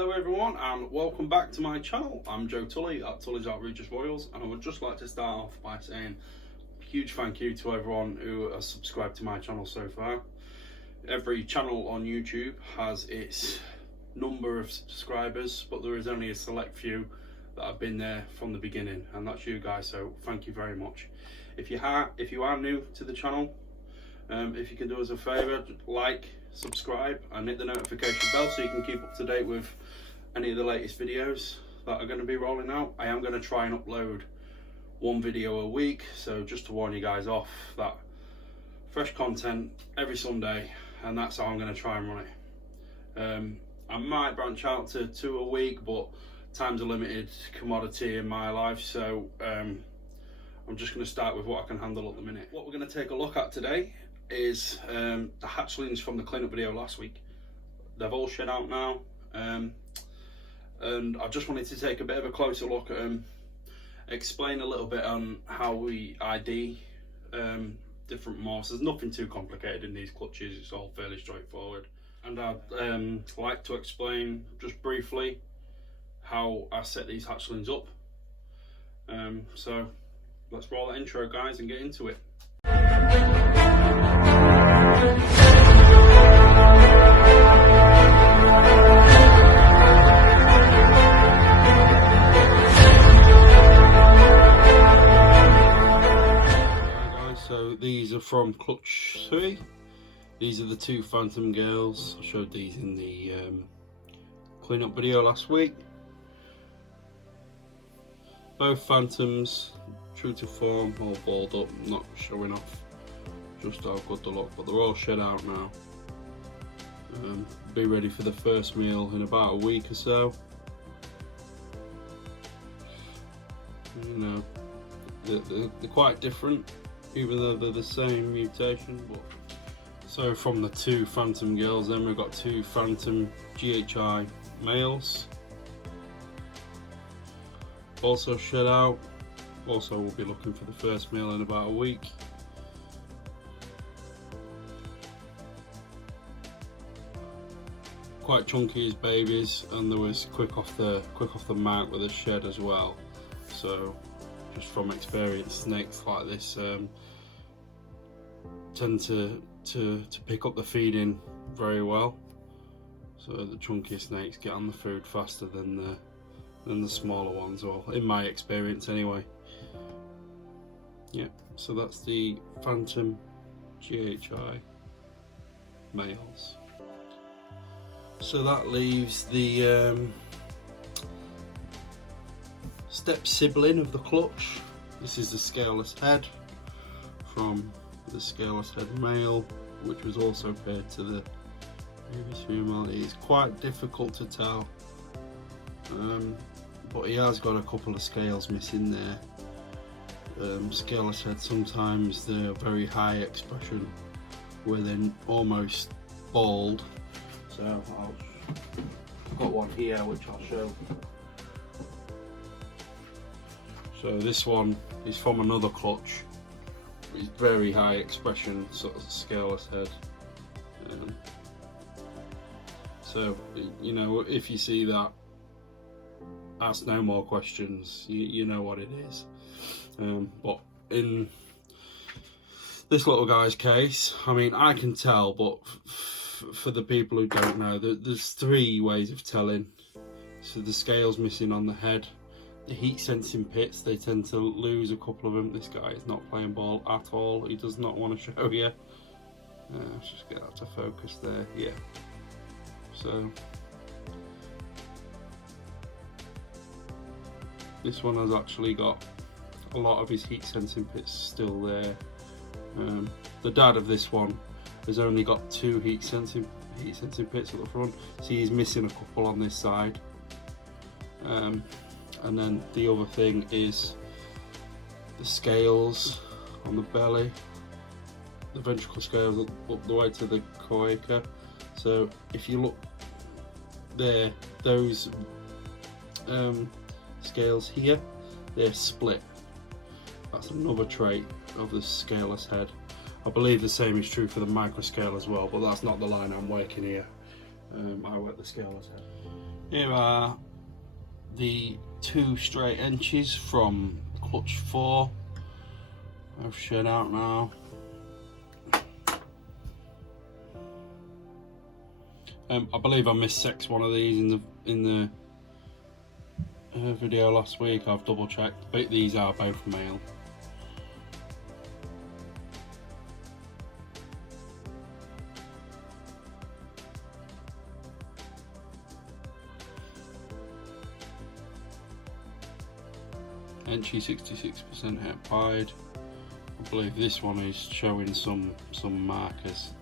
Hello everyone and welcome back to my channel. I'm Joe Tully at Tully's Outrageous Royals, and I would just like to start off by saying a huge thank you to everyone who has subscribed to my channel so far. Every channel on YouTube has its number of subscribers, but there is only a select few that have been there from the beginning, and that's you guys, so thank you very much. If you are new to the channel, if you can do us a favour, like, subscribe and hit the notification bell so you can keep up to date with any of the latest videos that are going to be rolling out. I am going to try and upload one video a week, so just to warn you guys off, that fresh content every Sunday, and that's how I'm going to try and run it. I might branch out to 2 a week, but time's a limited commodity in my life, so I'm just going to start with what I can handle at the minute. What we're going to take a look at today is the hatchlings from the cleanup video last week. They've all shed out now, and I just wanted to take a bit of a closer look at them, explain a little bit on how we ID different morphs. There's nothing too complicated in these clutches, it's all fairly straightforward. And I'd like to explain just briefly how I set these hatchlings up. So let's roll that intro, guys, and get into it. So these are from Clutch 3. These are the 2 Phantom girls. I showed these in the cleanup video last week. Both Phantoms, true to form, all balled up, not showing off just how good they look, but they're all shed out now. Be ready for the first meal in about a week or so. You know, they're quite different, even though they're the same mutation. But so from the 2 Phantom girls, then we've got 2 Phantom GHI males, also shed out. Also, we'll be looking for the first meal in about a week. Quite chunky as babies, and there was quick off the mount with a shed as well. So just from experience, snakes like this tend to pick up the feeding very well. So the chunkier snakes get on the food faster than the smaller ones, or in my experience anyway. Yeah, so that's the Phantom GHI males. So that leaves the step sibling of the clutch. This is the scaleless head from the scaleless head male, which was also paired to the previous female. It's quite difficult to tell, but he has got a couple of scales missing there. Scaleless head, sometimes they're very high expression where they're almost bald. So I've got one here which I'll show. So this one is from another clutch. It's very high expression, sort of scaleless head. So you know, if you see that, ask no more questions. You know what it is. But in this little guy's case, I mean, I can tell, but for the people who don't know, there's 3 ways of telling. So the scales missing on the head, the heat sensing pits, they tend to lose a couple of them. This guy is not playing ball at all. He does not want to show you. Let's just get that to focus there. Yeah. So this one has actually got a lot of his heat sensing pits still there. The dad of this one has only got 2 heat sensing pits at the front, so he's missing a couple on this side. And then the other thing is the scales on the belly, the ventricle scales up the way to the coaca. So if you look there, those scales here, they're split. That's another trait of the scaleless head. I believe the same is true for the microscale as well, but that's not the line I'm working here. I work the scaleless head. Here are the 2 straight Enchies from Clutch 4. I've shed out now. I believe I missed one of these in the video last week. I've double checked, but these are both male. Enchi 66% het pied. I believe this one is showing some markers.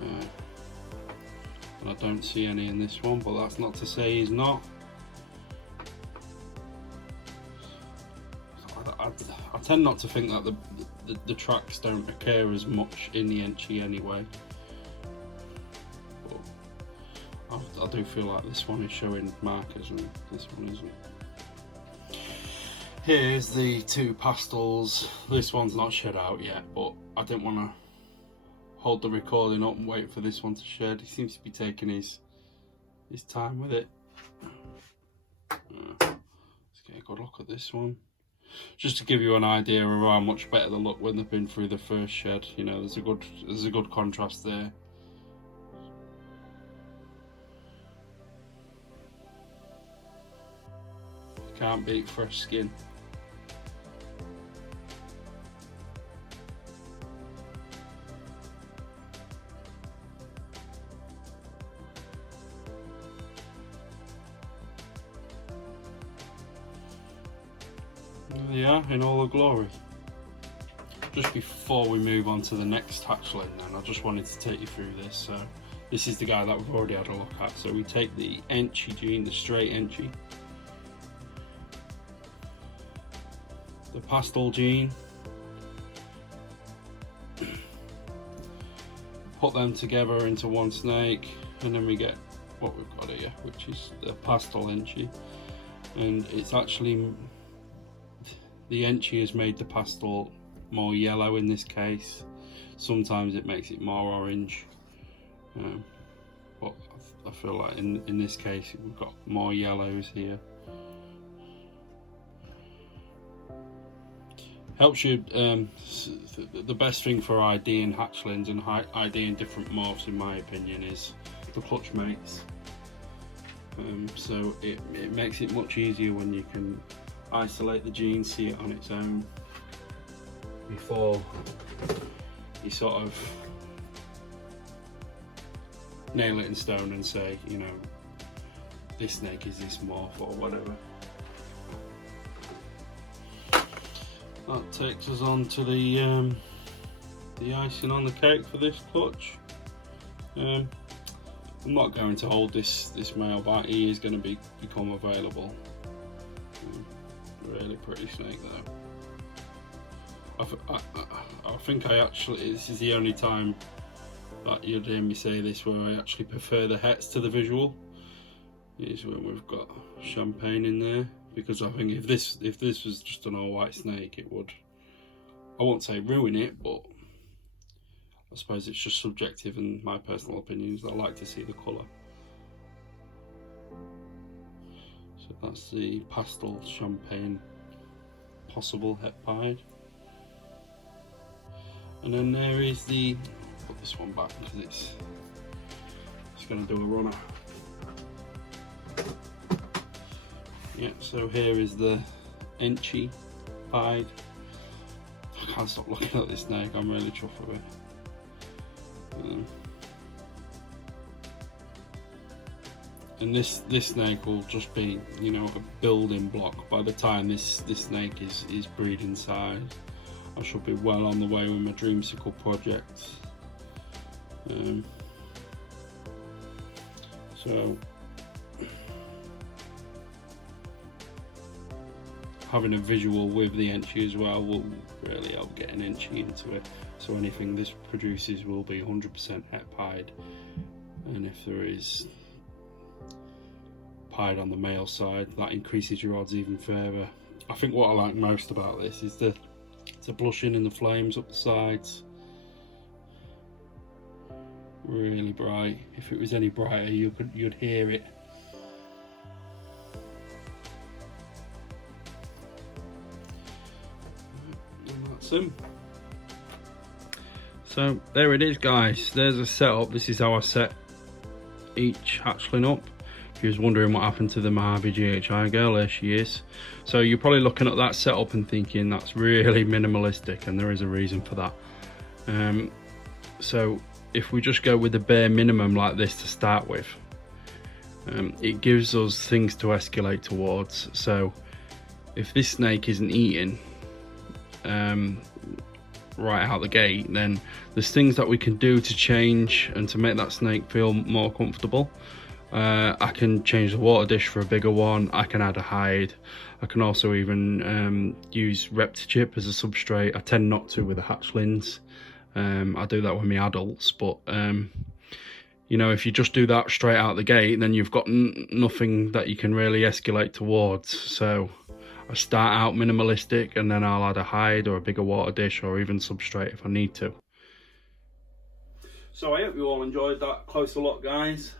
And I don't see any in this one, but that's not to say he's not. I tend not to think that the tracks don't occur as much in the Enchi anyway. But I do feel like this one is showing markers and this one isn't. Here's the 2 pastels. This one's not shed out yet, but I didn't want to hold the recording up and wait for this one to shed. He seems to be taking his time with it. Let's get a good look at this one. Just to give you an idea of how much better they look when they've been through the first shed. You know, there's a good contrast there. Can't beat fresh skin. Yeah, in all the glory. Just before we move on to the next hatchling then, I just wanted to take you through this. So this is the guy that we've already had a look at. So we take the Enchi gene, the straight Enchi, the pastel gene, put them together into one snake, and then we get what we've got here, which is the pastel Enchi. And it's actually, the Enchi has made the pastel more yellow in this case. Sometimes it makes it more orange, but I feel like in this case we've got more yellows here. Helps you, the best thing for IDing hatchlings and IDing different morphs in my opinion is the clutch mates. So it makes it much easier when you can isolate the gene, see it on its own, before you sort of nail it in stone and say, you know, this snake is this morph or whatever. That takes us on to the icing on the cake for this clutch. I'm not going to hold this male back. He is going to become available. Really pretty snake though. I think this is the only time that you'd hear me say this where I actually prefer the hets to the visual, is when we've got champagne in there, because I think if this was just an all white snake, it would, I won't say ruin it, but I suppose it's just subjective and my personal opinions. I like to see the colour. So that's the pastel champagne possible het pied. And then there is the, put this one back because it's going to do a runner. Yeah, so here is the Enchi pied. I can't stop looking at this snake, I'm really chuffed with it. And this snake will just be, you know, a building block. By the time this snake is breeding size, I should be well on the way with my Dreamsicle project. So having a visual with the Enchi as well will really help get an Enchi into it. So anything this produces will be 100% het pied, and if there is pied on the male side, that increases your odds even further. I think what I like most about this is the blushing in the flames up the sides. Really bright. If it was any brighter, you'd hear it. that's them. So there it is, guys. There's a setup. This is how I set each hatchling up. If you was wondering what happened to the Mojave GHI girl, there she is. So you're probably looking at that setup and thinking that's really minimalistic, and there is a reason for that. So if we just go with the bare minimum like this to start with, it gives us things to escalate towards. So if this snake isn't eating right out the gate, then there's things that we can do to change and to make that snake feel more comfortable. I can change the water dish for a bigger one. I can add a hide. I can also even use ReptiChip as a substrate. I tend not to with the hatchlings. I do that with my adults, but you know, if you just do that straight out the gate, then you've got nothing that you can really escalate towards. So I start out minimalistic, and then I'll add a hide or a bigger water dish or even substrate if I need to. So I hope you all enjoyed that closer look, guys.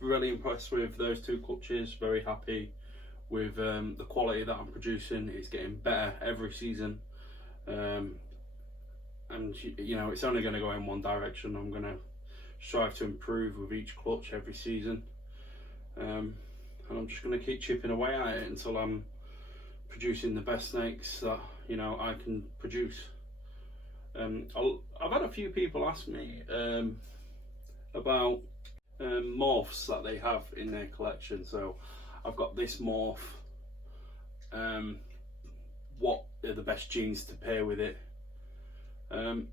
Really impressed with those two clutches. Very happy with the quality that I'm producing. It's getting better every season, and you know, it's only going to go in one direction. I'm going to strive to improve with each clutch every season, and I'm just going to keep chipping away at it until I'm producing the best snakes that, you know, I can produce. I've had a few people ask me about morphs that they have in their collection. So I've got this morph. What are the best genes to pair with it? And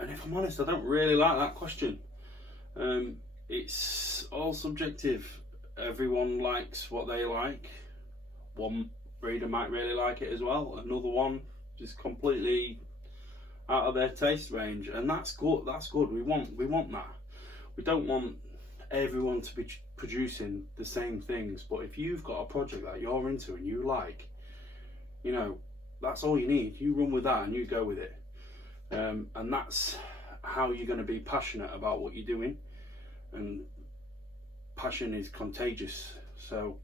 if I'm honest, I don't really like that question. It's all subjective. Everyone likes what they like. One breeder might really like it as well. Another one just completely out of their taste range, and that's good. That's good. We want that. We don't want everyone to be producing the same things. But if you've got a project that you're into and you like, you know, that's all you need. You run with that and you go with it. And that's how you're going to be passionate about what you're doing. And passion is contagious. So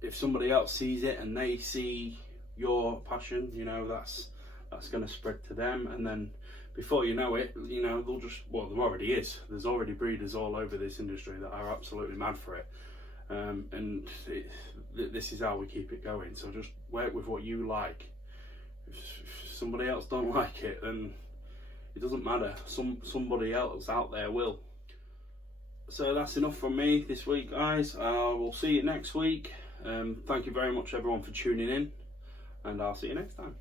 if somebody else sees it and they see your passion, you know, that's going to spread to them, and then before you know it, you know, they'll just, well, there already is. There's already breeders all over this industry that are absolutely mad for it. And this is how we keep it going. So just work with what you like. If somebody else don't like it, then it doesn't matter. Somebody else out there will. So that's enough from me this week, guys. We'll see you next week. Thank you very much, everyone, for tuning in, and I'll see you next time.